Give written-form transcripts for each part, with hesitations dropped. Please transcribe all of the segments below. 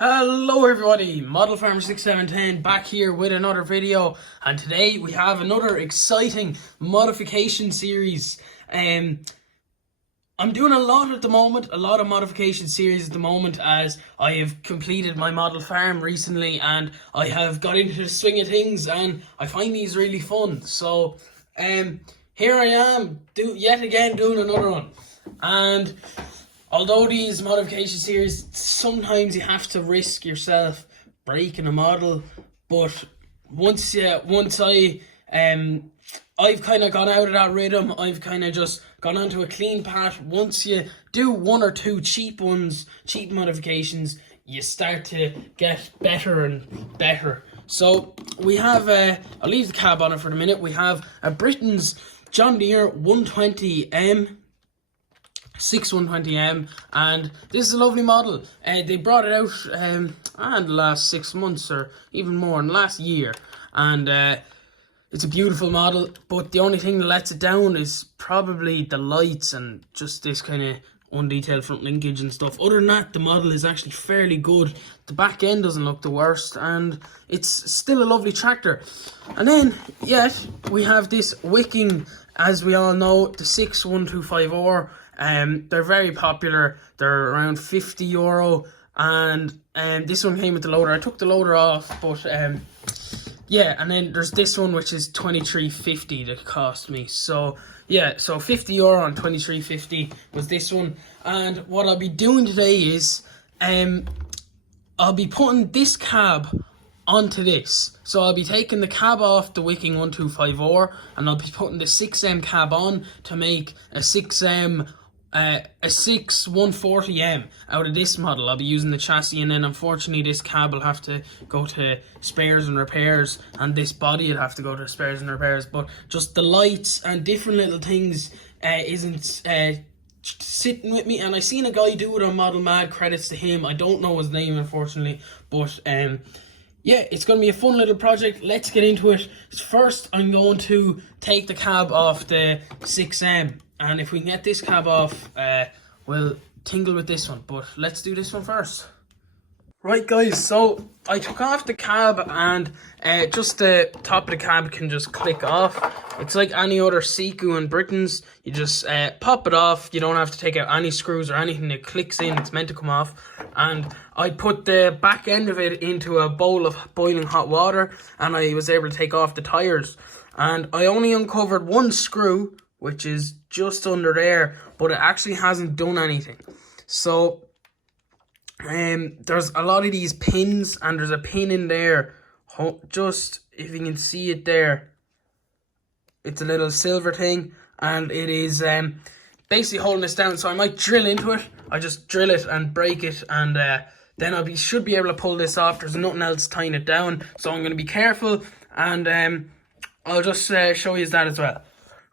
Hello everybody, Model Farmer 6710 back here with another video, and today we have another exciting modification series. I'm doing a lot at the moment, a lot of modification series at the moment, as I have completed my model farm recently and I have got into the swing of things and I find these really fun. So here I am, yet again doing another one. And although these modification series, sometimes you have to risk yourself breaking a model, but I've kind of gone out of that rhythm. I've kind of just gone onto a clean path. Once you do one or two cheap modifications, you start to get better and better. So we have, I'll leave the cab on it for the minute. We have a Britain's John Deere 6125m, and this is a lovely model. They brought it out in the last 6 months, or even more, in the last year, and it's a beautiful model, but the only thing that lets it down is probably the lights and just this kind of undetailed front linkage and stuff. Other than that, the model is actually fairly good. The back end doesn't look the worst, and it's still a lovely tractor. And then, yet, we have this Wiking, as we all know, the 6125r. They're very popular. They're around €50, and this one came with the loader. I took the loader off, but yeah, and then there's this one which is €23.50 that cost me. So yeah, so €50 on €23.50 was this one. And what I'll be doing today is I'll be putting this cab onto this. So I'll be taking the cab off the Wiking 125r, and I'll be putting the 6M cab on to make a 6M a 6140M out of this model. I'll be using the chassis, and then unfortunately this cab will have to go to spares and repairs, and this body will have to go to spares and repairs. But just the lights and different little things isn't sitting with me, and I seen a guy do it on Model Mad. Credits to him. I don't know his name, unfortunately, but yeah, it's going to be a fun little project. Let's get into it. First, I'm going to take the cab off the 6M. And if we can get this cab off, we'll tingle with this one. But let's do this one first. Right, guys, so I took off the cab, and just the top of the cab can just click off. It's like any other Seku and Britain's. You just pop it off. You don't have to take out any screws or anything. It clicks in. It's meant to come off. And I put the back end of it into a bowl of boiling hot water, and I was able to take off the tires. And I only uncovered one screw, which is just under there, but it actually hasn't done anything. So there's a lot of these pins, and there's a pin in there, just if you can see it there. It's a little silver thing, and it is basically holding this down. So I might drill into it. I just drill it and break it, and then should be able to pull this off. There's nothing else tying it down, so I'm going to be careful, and I'll just show you that as well.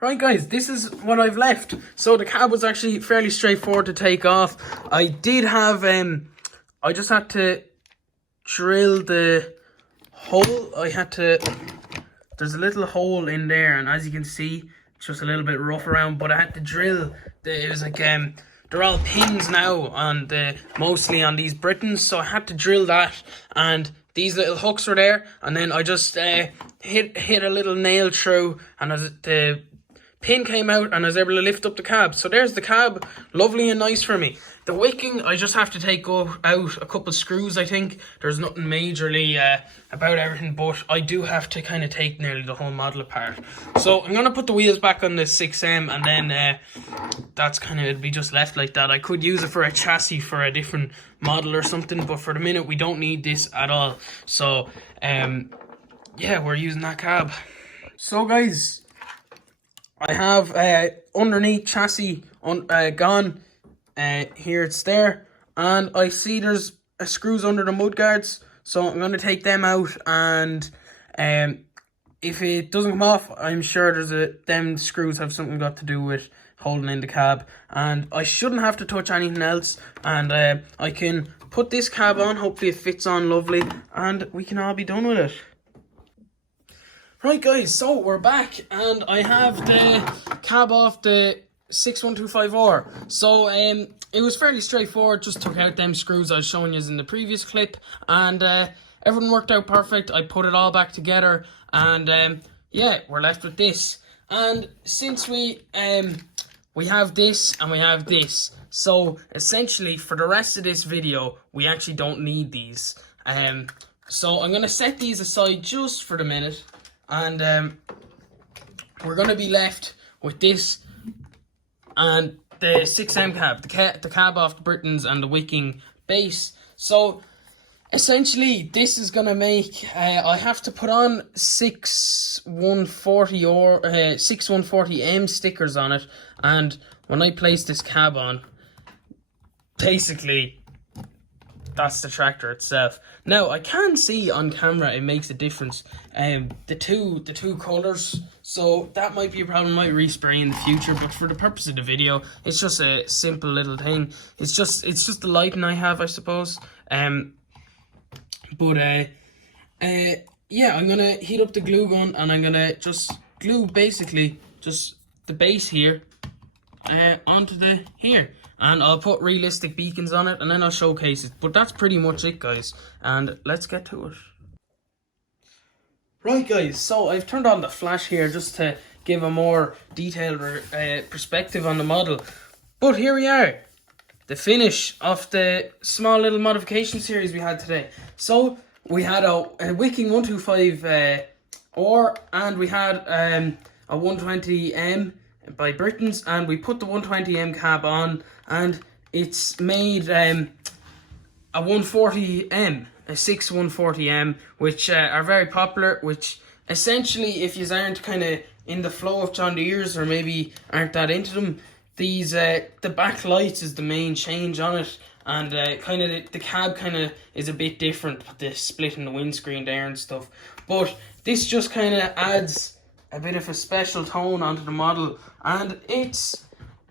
Right, guys, this is what I've left. So the cab was actually fairly straightforward to take off. I did have, I just had to drill the hole. There's a little hole in there, and as you can see, it's just a little bit rough around, but I had to drill, it was like, they're all pins now, on mostly on these Britons, so I had to drill that, and these little hooks were there, and then I just hit a little nail through, and as the pin came out, and I was able to lift up the cab. So there's the cab, lovely and nice for me. The Wiking, I just have to take out a couple screws, I think. There's nothing majorly about everything, but I do have to kind of take nearly the whole model apart. So I'm going to put the wheels back on the 6M, and then that's kind of, it'll be just left like that. I could use it for a chassis for a different model or something, but for the minute we don't need this at all. So yeah, we're using that cab. So guys, I have underneath chassis gone. Here it's there, and I see there's screws under the mudguards, so I'm going to take them out, and if it doesn't come off, I'm sure them screws have something got to do with holding in the cab, and I shouldn't have to touch anything else, and I can put this cab on. Hopefully it fits on lovely, and we can all be done with it. Right, guys, so we're back, and I have the cab off the 6125r. So it was fairly straightforward. Just took out them screws I was showing you in the previous clip, and everything worked out perfect. I put it all back together, and yeah, we're left with this. And since we have this and we have this, so essentially for the rest of this video we actually don't need these. So I'm gonna set these aside just for the minute, and we're gonna be left with this and the 6M cab, the cab off the Britons and the Wiking base. So essentially this is gonna make I have to put on 6140 or 6140M stickers on it, and when I place this cab on, basically that's the tractor itself. Now I can see on camera it makes a difference, the two colors, so that might be a problem. I might respray in the future, but for the purpose of the video it's just a simple little thing. It's just the lighting I have, I suppose. Yeah, I'm gonna heat up the glue gun, and I'm gonna just glue basically just the base here onto the here, and I'll put realistic beacons on it, and then I'll showcase it. But that's pretty much it, guys, and let's get to it. Right, guys, so I've turned on the flash here just to give a more detailed perspective on the model. But here we are, the finish of the small little modification series we had today. So we had a Wiking 125R, and we had a 120M by Britons, and we put the 120M cab on, and it's made a 140M, a 6140M, which are very popular, which essentially, if you aren't kind of in the flow of John Deere's, or maybe aren't that into them, these the backlights is the main change on it, and kind of the cab kind of is a bit different with the split in the windscreen there and stuff. But this just kind of adds a bit of a special tone onto the model, and it's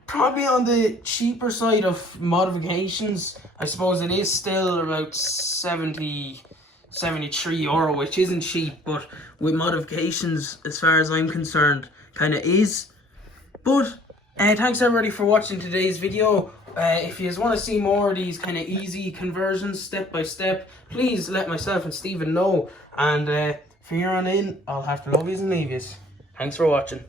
probably on the cheaper side of modifications. I suppose it is still about 73 euro, which isn't cheap, but with modifications, as far as I'm concerned, kind of is. But thanks everybody for watching today's video. If you want to see more of these kind of easy conversions step by step, please let myself and Stephen know, and from here on in I'll have to love yous and leave yous. Thanks for watching.